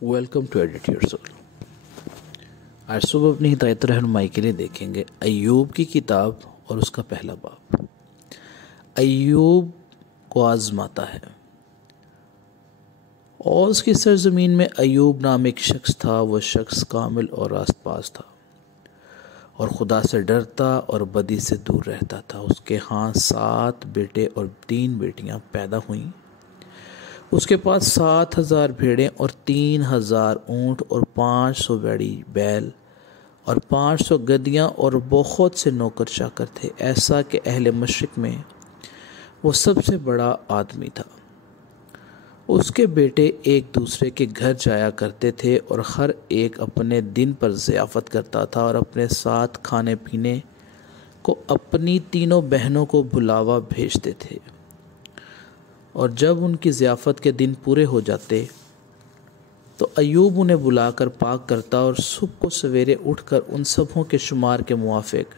Welcome to edit your soul. आज सुबह अपनी हिदायत रहनुमाई के लिए देखेंगे अय्यूब की किताब और उसका पहला बाब। अय्यूब को आजमाता है। औस की सरजमीन में अय्यूब नाम एक शख्स था। वह शख्स कामिल और रास्तबाज था और खुदा से डरता और बदी से दूर रहता था। उसके यहाँ 7 बेटे और 3 बेटियां पैदा हुईं। उसके पास 7,000 भेड़ें और 3,000 ऊँट और 500 बड़ी बैल और 500 गदहियाँ और बहुत से नौकर चाकर थे। ऐसा कि अहले मशरिक में वो सबसे बड़ा आदमी था। उसके बेटे एक दूसरे के घर जाया करते थे और हर एक अपने दिन पर ज़ियाफ़त करता था और अपने साथ खाने पीने को अपनी तीनों बहनों को बुलावा भेजते थे। और जब उनकी ज़ियाफ़त के दिन पूरे हो जाते तो अय्यूब उन्हें बुलाकर पाक करता और सुबह को सवेरे उठकर उन सबों के शुमार के मुआफिक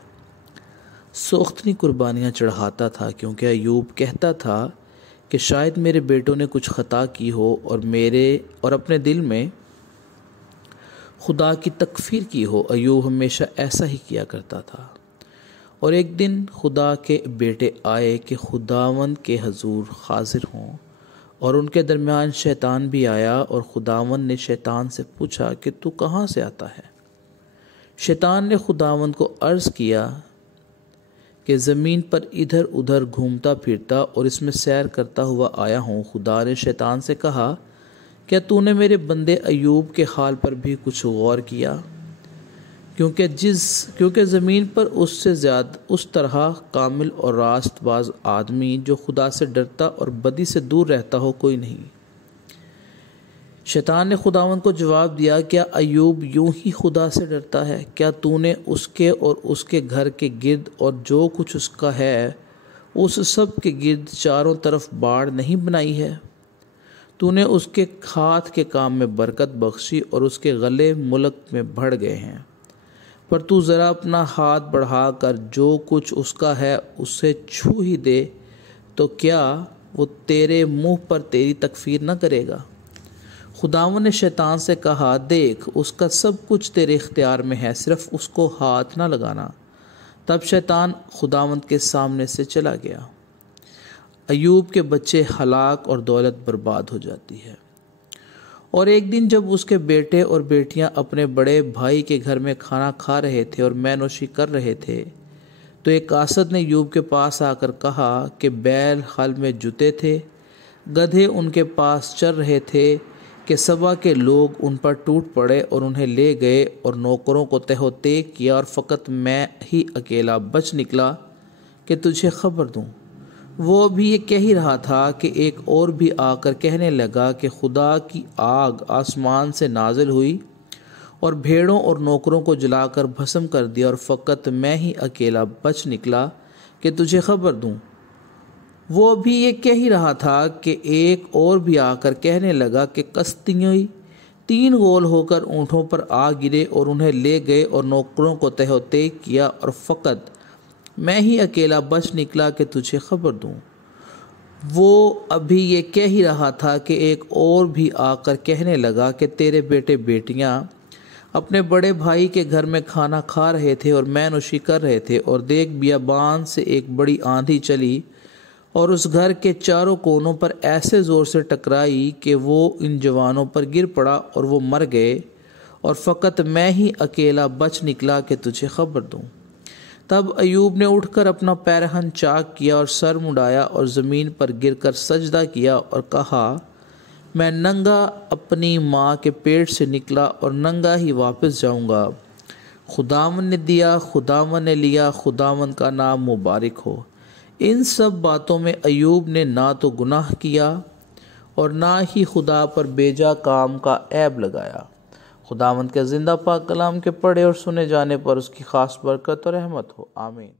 सोख्तनी कुर्बानियाँ चढ़ाता था, क्योंकि अय्यूब कहता था कि शायद मेरे बेटों ने कुछ ख़ता की हो और अपने दिल में खुदा की तकफ़ीर की हो। अय्यूब हमेशा ऐसा ही किया करता था। और एक दिन खुदा के बेटे आए कि खुदावंद के हजूर हाजिर हों, और उनके दरमियान शैतान भी आया। और खुदावंद ने शैतान से पूछा कि तू कहाँ से आता है। शैतान ने खुदावंद को अर्ज़ किया कि ज़मीन पर इधर उधर घूमता फिरता और इसमें सैर करता हुआ आया हूँ। खुदा ने शैतान से कहा, क्या तूने मेरे बंदे अय्यूब के हाल पर भी कुछ गौर किया? क्योंकि ज़मीन पर उससे ज़्यादा उस तरह कामिल और रास्तबाज आदमी जो खुदा से डरता और बदी से दूर रहता हो कोई नहीं। शैतान ने खुदावंद को जवाब दिया, क्या अय्यूब यूं ही खुदा से डरता है? क्या तूने उसके और उसके घर के गिर्द और जो कुछ उसका है उस सब के गिर्द चारों तरफ बाड़ नहीं बनाई है? तूने उसके हाथ के काम में बरकत बख्शी और उसके गले मुल्क में बढ़ गए हैं। पर तू ज़रा अपना हाथ बढ़ा कर जो कुछ उसका है उसे छू ही दे तो क्या वो तेरे मुंह पर तेरी तकफीर न करेगा? खुदावंद ने शैतान से कहा, देख उसका सब कुछ तेरे इख्तियार में है, सिर्फ उसको हाथ न लगाना। तब शैतान खुदावंद के सामने से चला गया। अय्यूब के बच्चे हलाक और दौलत बर्बाद हो जाती है। और एक दिन जब उसके बेटे और बेटियां अपने बड़े भाई के घर में खाना खा रहे थे और मैनोशी कर रहे थे, तो एक कासद ने अय्यूब के पास आकर कहा कि बैल हल में जुते थे, गधे उनके पास चल रहे थे कि सबा के लोग उन पर टूट पड़े और उन्हें ले गए और नौकरों को तहोते किया, और फ़कत मैं ही अकेला बच निकला कि तुझे खबर दूँ। वो भी ये कह ही रहा था कि एक और भी आकर कहने लगा कि खुदा की आग आसमान से नाजिल हुई और भेड़ों और नौकरों को जलाकर भस्म कर दिया, और फ़कत मैं ही अकेला बच निकला कि तुझे खबर दूं। वो भी ये कह ही रहा था कि एक और भी आकर कहने लगा कि कश्तियाँ 3 गोल होकर ऊँटों पर आ गिरे और उन्हें ले गए और नौकरों को तहोते किया, और फ़कत मैं ही अकेला बच निकला कि तुझे खबर दूं। वो अभी ये कह ही रहा था कि एक और भी आकर कहने लगा कि तेरे बेटे बेटियां अपने बड़े भाई के घर में खाना खा रहे थे और मैनोशी कर रहे थे, और देख बियाबान से एक बड़ी आंधी चली और उस घर के चारों कोनों पर ऐसे ज़ोर से टकराई कि वो इन जवानों पर गिर पड़ा और वो मर गए, और फ़कत मैं ही अकेला बच निकला कि तुझे खबर दूं। तब अय्यूब ने उठकर अपना पैरहन चाक किया और सर मुड़ाया और ज़मीन पर गिरकर सजदा किया और कहा, मैं नंगा अपनी माँ के पेट से निकला और नंगा ही वापस जाऊँगा। खुदावंद ने दिया, खुदावंद ने लिया, खुदावंद का नाम मुबारक हो। इन सब बातों में अय्यूब ने ना तो गुनाह किया और ना ही खुदा पर बेजा काम का ऐब लगाया। खुदावंद के ज़िंदा पाक कलाम के पढ़े और सुने जाने पर उसकी ख़ास बरकत और रहमत हो। आमीन।